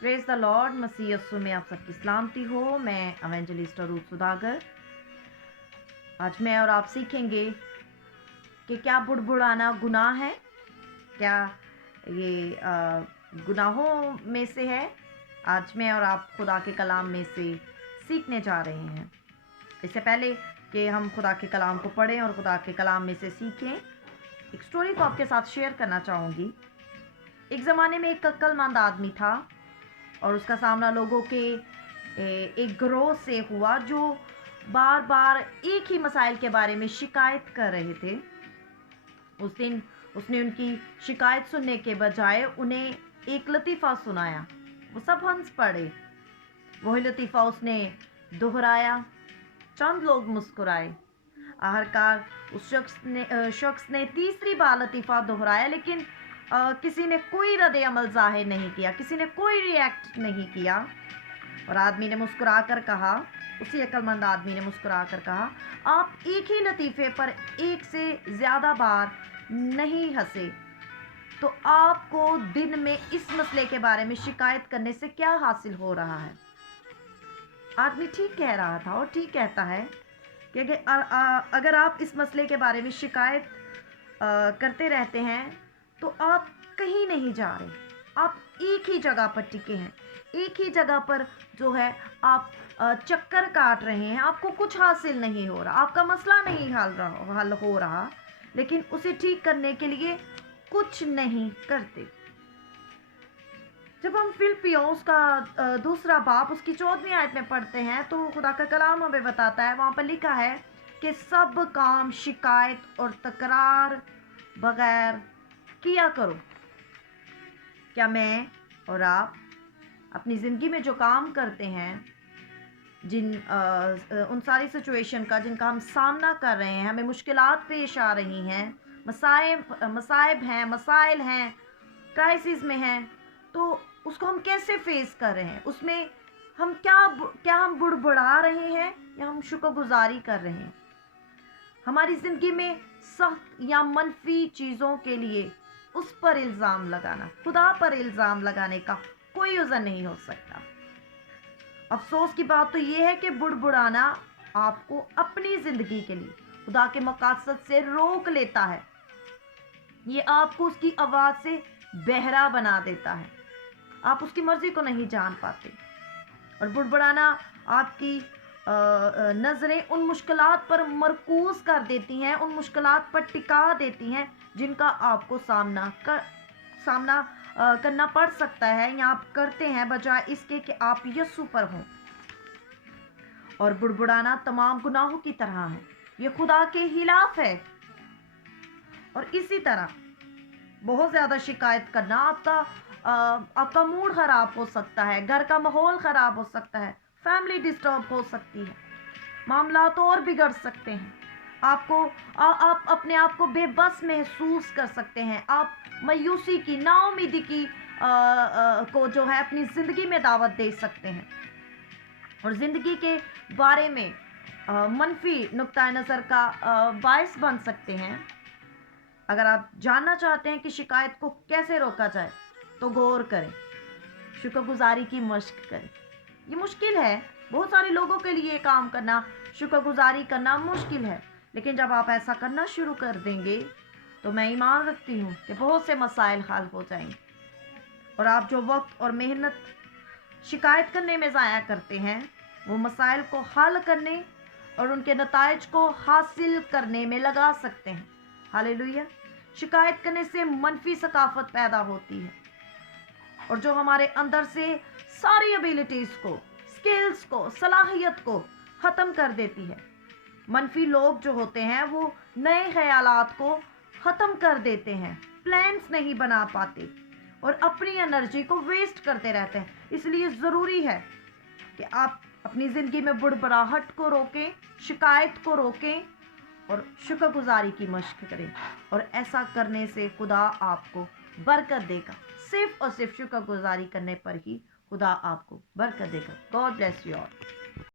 Praise the Lord. मसीह यीशु में आप सबकी सलामती हो। मैं एवेंजलिस्ट रूथ सुधागर। आज मैं और आप सीखेंगे कि क्या बुड़बुड़ाना गुनाह है, क्या ये गुनाहों में से है। आज मैं और आप खुदा के कलाम में से सीखने जा रहे हैं। इससे पहले कि हम खुदा के कलाम को पढ़ें और खुदा के कलाम में से सीखें, एक स्टोरी को आपके साथ शेयर करना चाहूँगी। एक ज़माने में एक अक्लमंद आदमी था और उसका सामना लोगों के एक गिरोह से हुआ जो बार बार एक ही मसाइल के बारे में शिकायत कर रहे थे। उस दिन उसने उनकी शिकायत सुनने के बजाय उन्हें एक लतीफ़ा सुनाया। वो सब हंस पड़े। वही लतीफ़ा उसने दोहराया। चंद लोग मुस्कुराए। आखिरकार उस शख्स ने तीसरी बार लतीफ़ा दोहराया, लेकिन किसी ने कोई रद्द अमल जाहिर नहीं किया, किसी ने कोई रिएक्ट नहीं किया। और आदमी ने मुस्कुरा कर कहा, उसी अक्लमंद आदमी ने मुस्कुरा कर कहा, आप एक ही लतीफ़े पर एक से ज़्यादा बार नहीं हंसे तो आपको दिन में इस मसले के बारे में शिकायत करने से क्या हासिल हो रहा है। आदमी ठीक कह रहा था और ठीक कहता है कि अगर आप इस मसले के बारे में शिकायत करते रहते हैं तो आप कहीं नहीं जा रहे। आप एक ही जगह पर टिके हैं, एक ही जगह पर जो है आप चक्कर काट रहे हैं। आपको कुछ हासिल नहीं हो रहा, आपका मसला नहीं हल हो रहा, लेकिन उसे ठीक करने के लिए कुछ नहीं करते। जब हम फिलिपियों उसका दूसरा बाब उसकी 14वीं आयत में पढ़ते हैं तो खुदा का कलाम हमें बताता है, वहाँ पर लिखा है कि सब काम शिकायत और तकरार बगैर किया करो। क्या मैं और आप अपनी ज़िंदगी में जो काम करते हैं, उन सारी सिचुएशन का जिनका हम सामना कर रहे हैं, हमें मुश्किलात पेश आ रही हैं, मसाइब हैं, मसाइल हैं, क्राइसिस में हैं, तो उसको हम कैसे फेस कर रहे हैं। उसमें हम क्या हम बुड़बुड़ा रहे हैं या हम शुक्रगुजारी कर रहे हैं। हमारी ज़िंदगी में सख्त या मनफी चीज़ों के लिए उस पर इल्ज़ाम लगाना, खुदा पर इल्ज़ाम लगाने का कोई वज़न नहीं हो सकता। अफसोस की बात तो ये है कि बुड़बुड़ाना आपको अपनी ज़िंदगी के लिए खुदा के मकासद से रोक लेता है। ये आपको उसकी आवाज़ से बहरा बना देता है। आप उसकी मर्ज़ी को नहीं जान पाते। और बुड़बुड़ाना आपकी नज़रें उन मुश्किलात पर मरकूज़ कर देती हैं, उन मुश्किलात पर टिका देती हैं जिनका आपको सामना करना पड़ सकता है या आप करते हैं, बजाय इसके कि आप यीशु पर हों। और बुड़बुड़ाना तमाम गुनाहों की तरह है, ये खुदा के खिलाफ है। और इसी तरह बहुत ज़्यादा शिकायत करना आपका मूड ख़राब हो सकता है, घर का माहौल ख़राब हो सकता है, फैमिली डिस्टर्ब हो सकती है, मामला तो और बिगड़ सकते हैं। आप अपने आप को बेबस महसूस कर सकते हैं। आप मायूसी की, नाउमीदी की को जो है अपनी ज़िंदगी में दावत दे सकते हैं और ज़िंदगी के बारे में मनफी नुक्ता नज़र का बायस बन सकते हैं। अगर आप जानना चाहते हैं कि शिकायत को कैसे रोका जाए तो गौर करें, शुक्रगुजारी की मश्क करें। ये मुश्किल है, बहुत सारे लोगों के लिए काम करना, शुक्रगुजारी करना मुश्किल है, लेकिन जब आप ऐसा करना शुरू कर देंगे तो मैं ईमान रखती हूँ कि बहुत से मसाइल हल हो जाएंगे। और आप जो वक्त और मेहनत शिकायत करने में ज़ाया करते हैं, वो मसाइल को हल करने और उनके नताइज को हासिल करने में लगा सकते हैं। हालेलुया। शिकायत करने से मनफी सकाफत पैदा होती है और जो हमारे अंदर से सारी एबिलिटीज़ को, स्किल्स को, सलाहियत को ख़त्म कर देती है। मनफी लोग जो होते हैं वो नए ख्यालात को ख़त्म कर देते हैं, प्लान्स नहीं बना पाते और अपनी एनर्जी को वेस्ट करते रहते हैं। इसलिए ज़रूरी है कि आप अपनी ज़िंदगी में बुड़बड़ाहट को रोकें, शिकायत को रोकें और शुक्रगुजारी की मश्क करें। और ऐसा करने से खुदा आपको बरकत देगा। सिर्फ और सिर्फ शुक्रगुजारी करने पर ही खुदा आपको बरकत देगा। God bless you all.